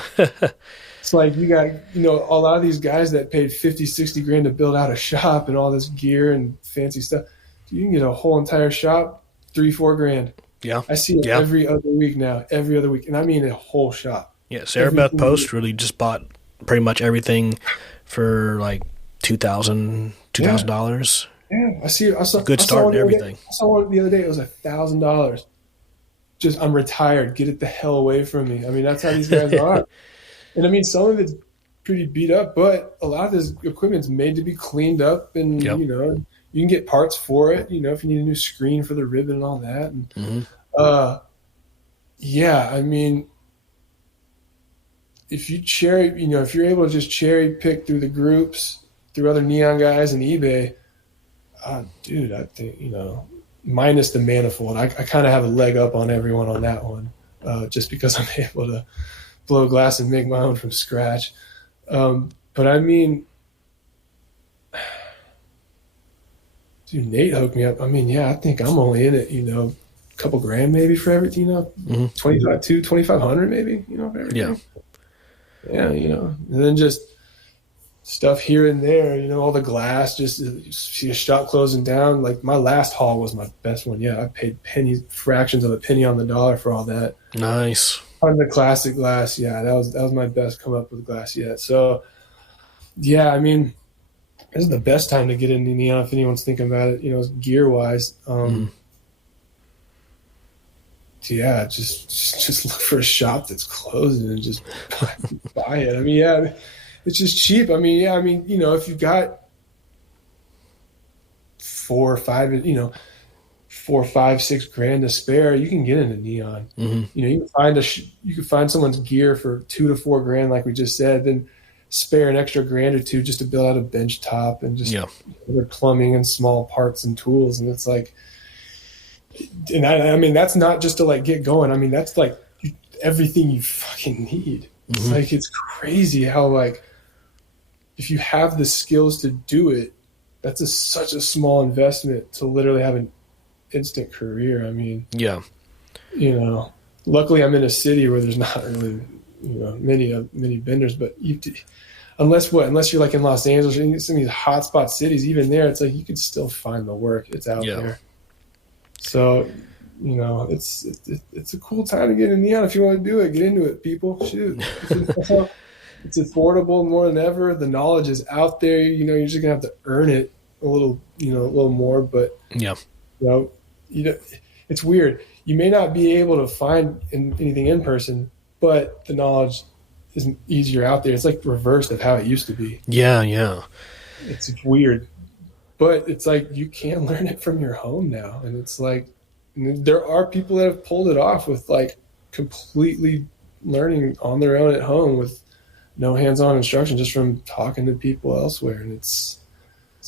It's like you got, a lot of these guys that paid 50, 60 grand to build out a shop and all this gear and fancy stuff. You can get a whole entire shop, 3-4 grand. Yeah. I see it every other week now, every other week. And I mean a whole shop. Yeah. Sarah Beth Post really just bought pretty much everything for like $2,000. Yeah. I saw good start and everything. I saw one the other day. It was $1,000. Just, I'm retired. Get it the hell away from me. I mean, that's how these guys are. And I mean, some of it's pretty beat up, but a lot of this equipment's made to be cleaned up, and you can get parts for it. If you need a new screen for the ribbon and all that. And I mean, if you're able to just cherry pick through the groups, through other neon guys and eBay, dude, I think minus the manifold, I kind of have a leg up on everyone on that one, just because I'm able to blow glass and make my own from scratch. But I mean, dude, Nate hooked me up. I mean, I think I'm only in it, a couple grand maybe for everything, 2,500 maybe, for everything. Yeah, and then just stuff here and there, all the glass, just see a shop closing down. Like my last haul was my best one. Yeah, I paid fractions of a penny on the dollar for all that. Nice. On the classic glass, that was my best come up with glass yet. So, I mean, this is the best time to get into neon if anyone's thinking about it, gear wise. yeah, just look for a shop that's closing and just buy it. I mean, yeah, it's just cheap. I mean, yeah, I mean, you know, if you've got 4 or 5, you know, 4, 5, 6 grand to spare, you can get into neon. Mm-hmm. You know, you can find someone's gear for 2 to 4 grand, like we just said, then spare an extra grand or two just to build out a bench top and just their plumbing and small parts and tools. And it's like, and I mean, that's not just to like get going. I mean, that's like everything you fucking need. It's like, it's crazy how like, if you have the skills to do it, that's such a small investment to literally have an instant career. I mean, you know, luckily I'm in a city where there's not really, you know, many benders, but unless you're like in Los Angeles or some of these hotspot cities, even there, it's like you could still find the work. It's out there. So, you know, it's a cool time to get in neon. If you want to do it, get into it, people. Shoot. It's affordable more than ever. The knowledge is out there. You know, you're just gonna have to earn it a little more. But you know, it's weird. You may not be able to find anything in person, but the knowledge is easier out there. It's like reversed of how it used to be. Yeah. It's weird. But it's like you can learn it from your home now. And it's like there are people that have pulled it off with like completely learning on their own at home with no hands-on instruction, just from talking to people elsewhere. And it's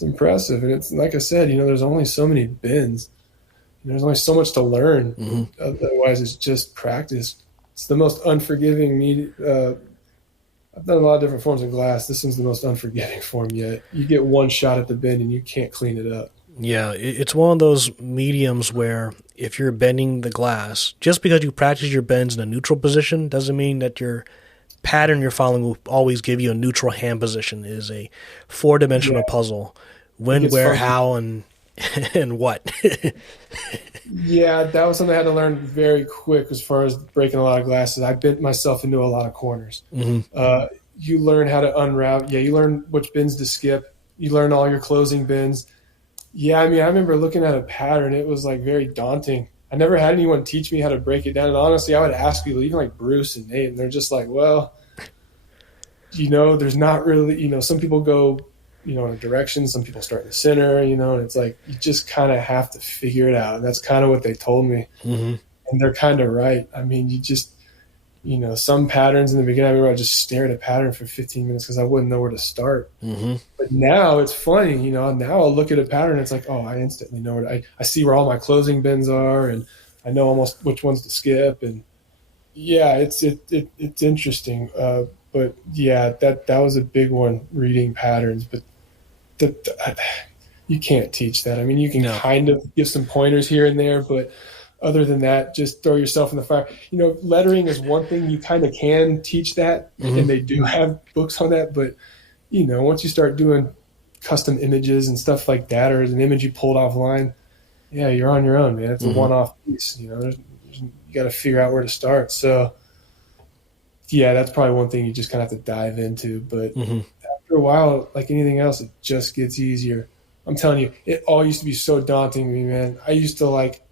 impressive. And it's like I said, you know, there's only so many bins. There's only so much to learn. Otherwise, it's just practice. It's the most unforgiving medium. I've done a lot of different forms of glass. This one's the most unforgiving form yet. You get one shot at the bend and you can't clean it up. Yeah, it's one of those mediums where if you're bending the glass, just because you practice your bends in a neutral position doesn't mean that your pattern you're following will always give you a neutral hand position. It is a 4-dimensional puzzle. When, where, how, and what. Yeah, that was something I had to learn very quick as far as breaking a lot of glasses. I bent myself into a lot of corners. You learn how to unroute. Yeah, you learn which bins to skip. You learn all your closing bins. Yeah, I mean, I remember looking at a pattern. It was like very daunting. I never had anyone teach me how to break it down. And honestly, I would ask people, even like Bruce and Nate, and they're just like, well, you know, there's not really, you know, some people go, you know, in a direction, some people start in the center, you know, and it's like, you just kind of have to figure it out. And that's kind of what they told me. And they're kind of right. I mean, you just, you know, some patterns in the beginning, I remember I just stare at a pattern for 15 minutes because I wouldn't know where to start. But now it's funny, you know, now I'll look at a pattern and it's like, oh, I instantly know where I see where all my closing bins are and I know almost which ones to skip. And yeah, it's interesting. But yeah, that was a big one, reading patterns. But you can't teach that. I mean, you can kind of give some pointers here and there, but other than that, just throw yourself in the fire. You know, lettering is one thing you kind of can teach that, and they do have books on that. But, you know, once you start doing custom images and stuff like that, or an image you pulled offline, yeah, you're on your own, man. It's a one-off piece. You know, you got to figure out where to start. So, yeah, that's probably one thing you just kind of have to dive into. But after a while, like anything else, it just gets easier. I'm telling you, it all used to be so daunting to me, man. I used to like,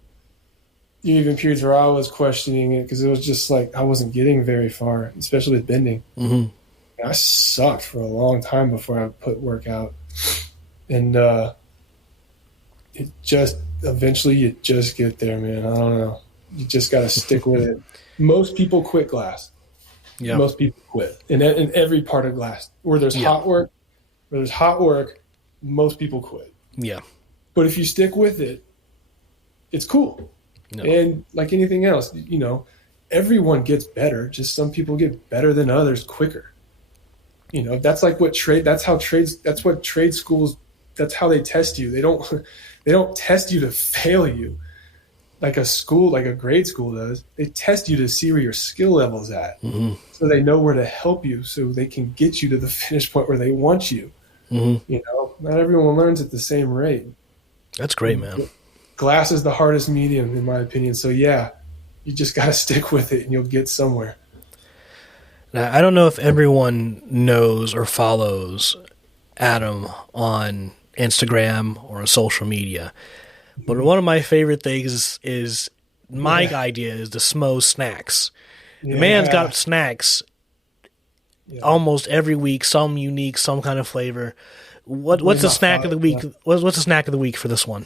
even periods where I was questioning it because it was just like I wasn't getting very far, especially with bending. I sucked for a long time before I put work out. And it just, eventually you just get there, man. I don't know. You just got to stick with it. Most people quit glass. Yeah. Most people quit in every part of glass. Where there's hot work, most people quit. Yeah. But if you stick with it, it's cool. No. And like anything else, you know, everyone gets better. Just some people get better than others quicker. You know, that's like what that's what trade schools, that's how they test you. They don't test you to fail you like a grade school does. They test you to see where your skill level's at. So they know where to help you so they can get you to the finish point where they want you. You know, not everyone learns at the same rate. That's great, man. Glass is the hardest medium, in my opinion. So, yeah, you just got to stick with it and you'll get somewhere. Now, I don't know if everyone knows or follows Adam on Instagram or on social media, but one of my favorite things is my idea is the Smo snacks. The man's got snacks almost every week, some unique, some kind of flavor. What's the snack of the week? What's the snack of the week for this one?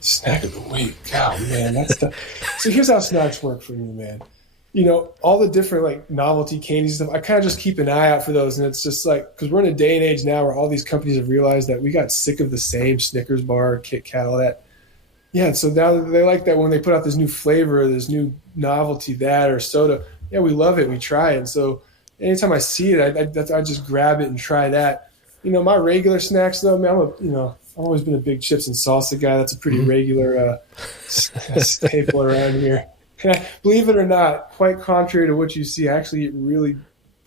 Snack of the week. God, man, that's the. So here's how snacks work for me, man. You know, all the different like novelty candies stuff, I kind of just keep an eye out for those. And it's just like, because we're in a day and age now where all these companies have realized that we got sick of the same Snickers bar, Kit Kat, all that. Yeah, so now they like that when they put out this new flavor or this new novelty, that or soda. Yeah, we love it. We try it. And so anytime I see it, I just grab it and try that. You know, my regular snacks though, man, I've always been a big chips and salsa guy. That's a pretty regular staple around here. And believe it or not, quite contrary to what you see, I actually eat really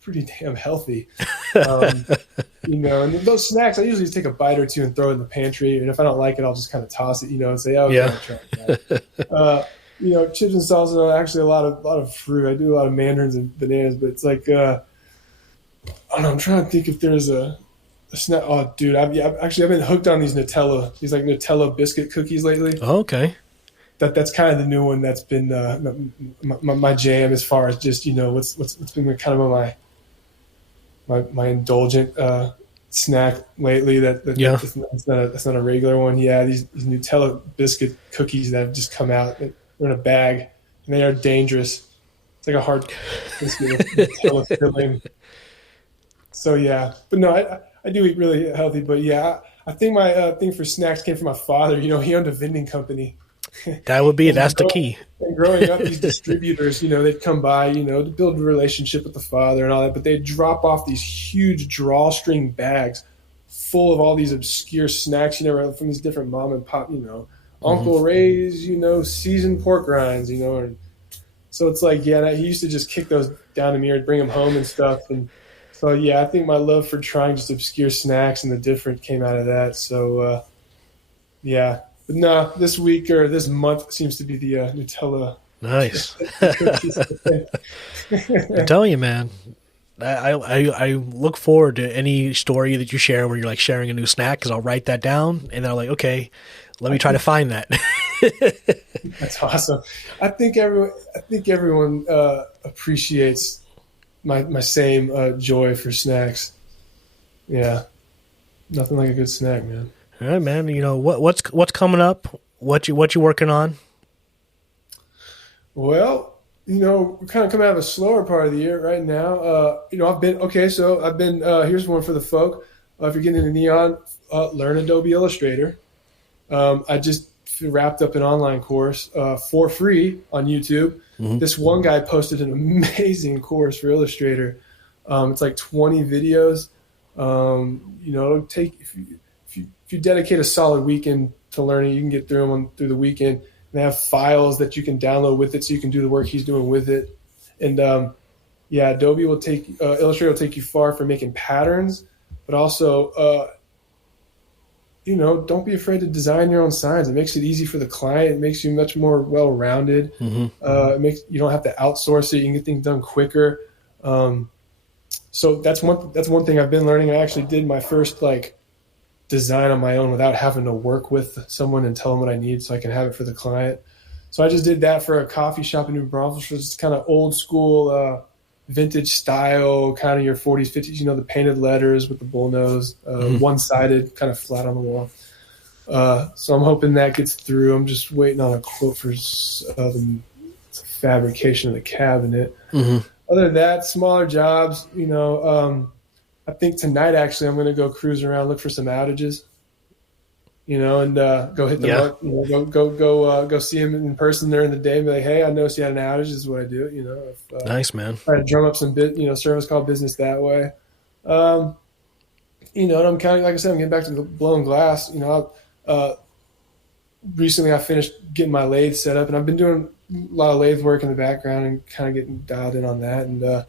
pretty damn healthy. You know, and those snacks, I usually just take a bite or two and throw it in the pantry. And if I don't like it, I'll just kind of toss it, you know, and say, oh, yeah. Try that. You know, chips and salsa, actually a lot of fruit. I do a lot of mandarins and bananas, but it's like, I don't know, I'm trying to think if there's a snack. Oh, dude, I've been hooked on these Nutella biscuit cookies lately. Oh, okay. That's kind of the new one that's been my jam as far as just, you know, what's been kind of my indulgent snack lately. That's not a regular one. Yeah, these Nutella biscuit cookies that have just come out. They're in a bag and they are dangerous. It's like a hard biscuit with Nutella filling. So yeah, but no, I do eat really healthy. But yeah, I think my thing for snacks came from my father. You know, he owned a vending company. That's the key. And growing up, these distributors, you know, they'd come by, you know, to build a relationship with the father and all that, but they'd drop off these huge drawstring bags full of all these obscure snacks, you know, from these different mom and pop, you know, Uncle Ray's, you know, seasoned pork rinds, you know, and so it's like, yeah, he used to just kick those down to me or bring them home and stuff. And so, yeah, I think my love for trying just obscure snacks and the different came out of that. So, yeah. But no, this week or this month seems to be the Nutella. Nice. I'm telling you, man. I look forward to any story that you share where you're like sharing a new snack, because I'll write that down and then I'm like, okay, let me try to find that. That's awesome. I think everyone appreciates my same joy for snacks. Yeah, nothing like a good snack, man. All right, man. You know what's coming up? What you working on? Well, you know, we're kind of coming out of a slower part of the year right now. You know, I've been here's one for the folk. If you're getting into neon, learn Adobe Illustrator. I just wrapped up an online course for free on YouTube. Mm-hmm. This one guy posted an amazing course for Illustrator. It's like 20 videos. You know, it'll take if you dedicate a solid weekend to learning, you can get through them through the weekend. And they have files that you can download with it, so you can do the work he's doing with it. And yeah, Adobe will Illustrator will take you far for making patterns, but also, you know, don't be afraid to design your own signs. It makes it easy for the client. It makes you much more well-rounded. Mm-hmm. You don't have to outsource it. You can get things done quicker. So that's one thing I've been learning. I actually did my first design on my own without having to work with someone and tell them what I need so I can have it for the client. So I just did that for a coffee shop in New Braunfels, which is kind of old school, vintage style, kind of your 40s, 50s, you know, the painted letters with the bull nose, one-sided, kind of flat on the wall. So I'm hoping that gets through. I'm just waiting on a quote for the fabrication of the cabinet. Mm-hmm. Other than that, smaller jobs, you know, I think tonight, actually, I'm going to go cruise around, look for some outages, you know, and go hit them up, you know, go see them in person during the day and be like, hey, I noticed you had an outage. This is what I do, you know. Nice, man. Try to drum up some service call business that way. You know, and I'm kind of, like I said, I'm getting back to the blowing glass. You know, recently I finished getting my lathe set up, and I've been doing a lot of lathe work in the background and kind of getting dialed in on that. And,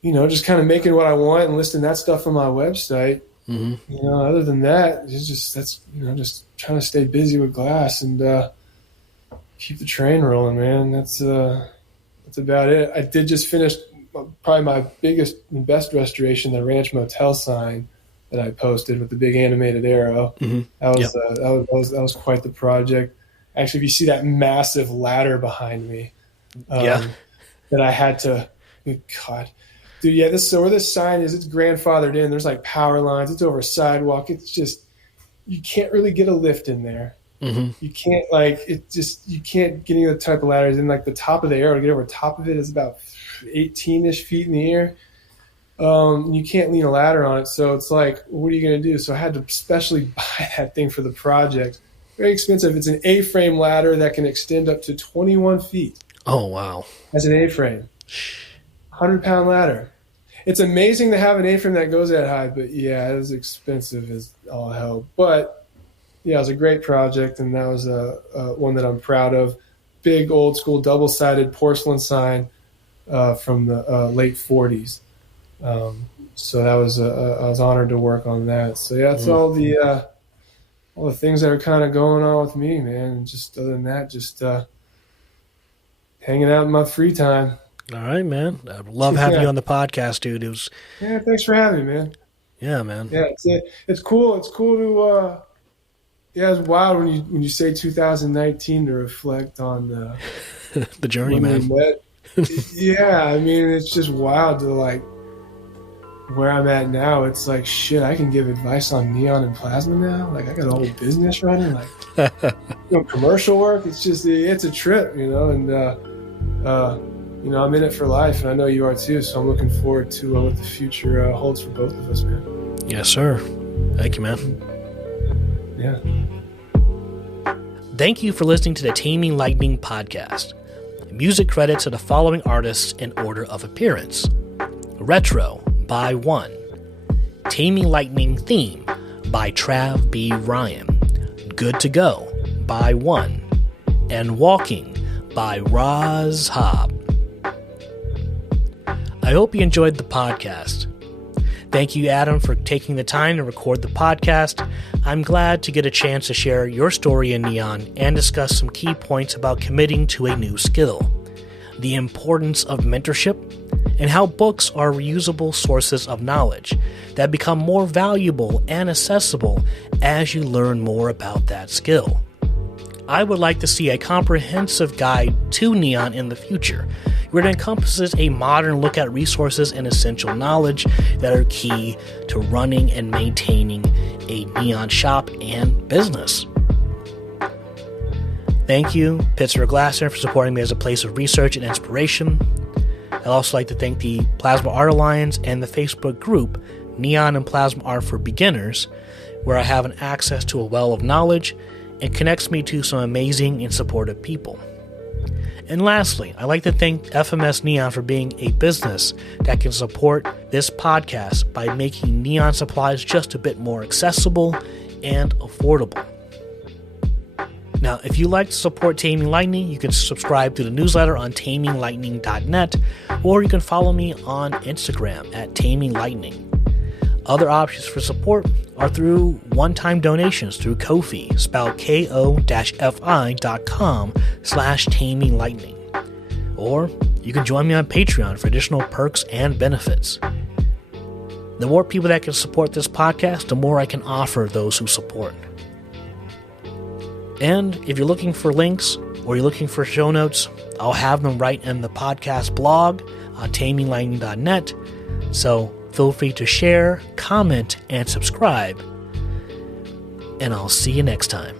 you know, just kind of making what I want and listing that stuff on my website. Mm-hmm. You know, other than that, it's just trying to stay busy with glass and keep the train rolling, man. That's about it. I did just finish probably my biggest and best restoration, the Ranch Motel sign. that I posted with the big animated arrow. Mm-hmm. That was quite the project. Actually, if you see that massive ladder behind me, that I had to, God, dude, yeah, so where this sign is, it's grandfathered in. There's like power lines. It's over a sidewalk. It's just, you can't really get a lift in there. Mm-hmm. You can't you can't get any of the type of ladders in. Like the top of the arrow to get over top of it is about 18-ish feet in the air. You can't lean a ladder on it. So it's like, what are you going to do? So I had to specially buy that thing for the project. Very expensive. It's an A-frame ladder that can extend up to 21 feet. Oh, wow. As an A-frame. 100-pound ladder. It's amazing to have an A-frame that goes that high, but yeah, it was expensive as all hell. But yeah, it was a great project, and that was one that I'm proud of. Big, old-school, double-sided porcelain sign from the late 40s. So that was I was honored to work on that. So yeah, it's all the things that are kind of going on with me, man. And just other than that, just hanging out in my free time. All right, man. I love having you on the podcast, dude. It was. Yeah, thanks for having me, man. Yeah, man. Yeah, it's cool. It's cool to. Yeah, it's wild when you say 2019 to reflect on the journey, man. Yeah, I mean, it's just wild to like where I'm at now. It's like, shit, I can give advice on neon and plasma now. Like, I got a whole business running, like commercial work. It's just, it's a trip, and I'm in it for life, and I know you are too. So I'm looking forward to what the future holds for both of us, man. Yes, sir. Thank you, man. Yeah. Thank you for listening to the Taming Lightning podcast. Music credits to the following artists in order of appearance: Retro by One, Taming Lightning Theme by Trav B. Ryan, Good to Go by One, and Walking by Roz Hobb. I hope you enjoyed the podcast. Thank you, Adam, for taking the time to record the podcast. I'm glad to get a chance to share your story in neon and discuss some key points about committing to a new skill, the importance of mentorship, and how books are reusable sources of knowledge that become more valuable and accessible as you learn more about that skill. I would like to see a comprehensive guide to neon in the future, where it encompasses a modern look at resources and essential knowledge that are key to running and maintaining a neon shop and business. Thank you, Pittsburgh Glass Center, for supporting me as a place of research and inspiration. I'd also like to thank the Plasma Art Alliance and the Facebook group Neon and Plasma Art for Beginners, where I have an access to a well of knowledge and connects me to some amazing and supportive people. And lastly, I'd like to thank FMS Neon for being a business that can support this podcast by making neon supplies just a bit more accessible and affordable. Now, if you'd like to support Taming Lightning, you can subscribe to the newsletter on taminglightning.net, or you can follow me on Instagram at taminglightning. Other options for support are through one-time donations through Ko-fi, spelled ko-fi.com/taminglightning. Or you can join me on Patreon for additional perks and benefits. The more people that can support this podcast, the more I can offer those who support. And if you're looking for links or you're looking for show notes, I'll have them right in the podcast blog on taminglightning.net. So feel free to share, comment, and subscribe. And I'll see you next time.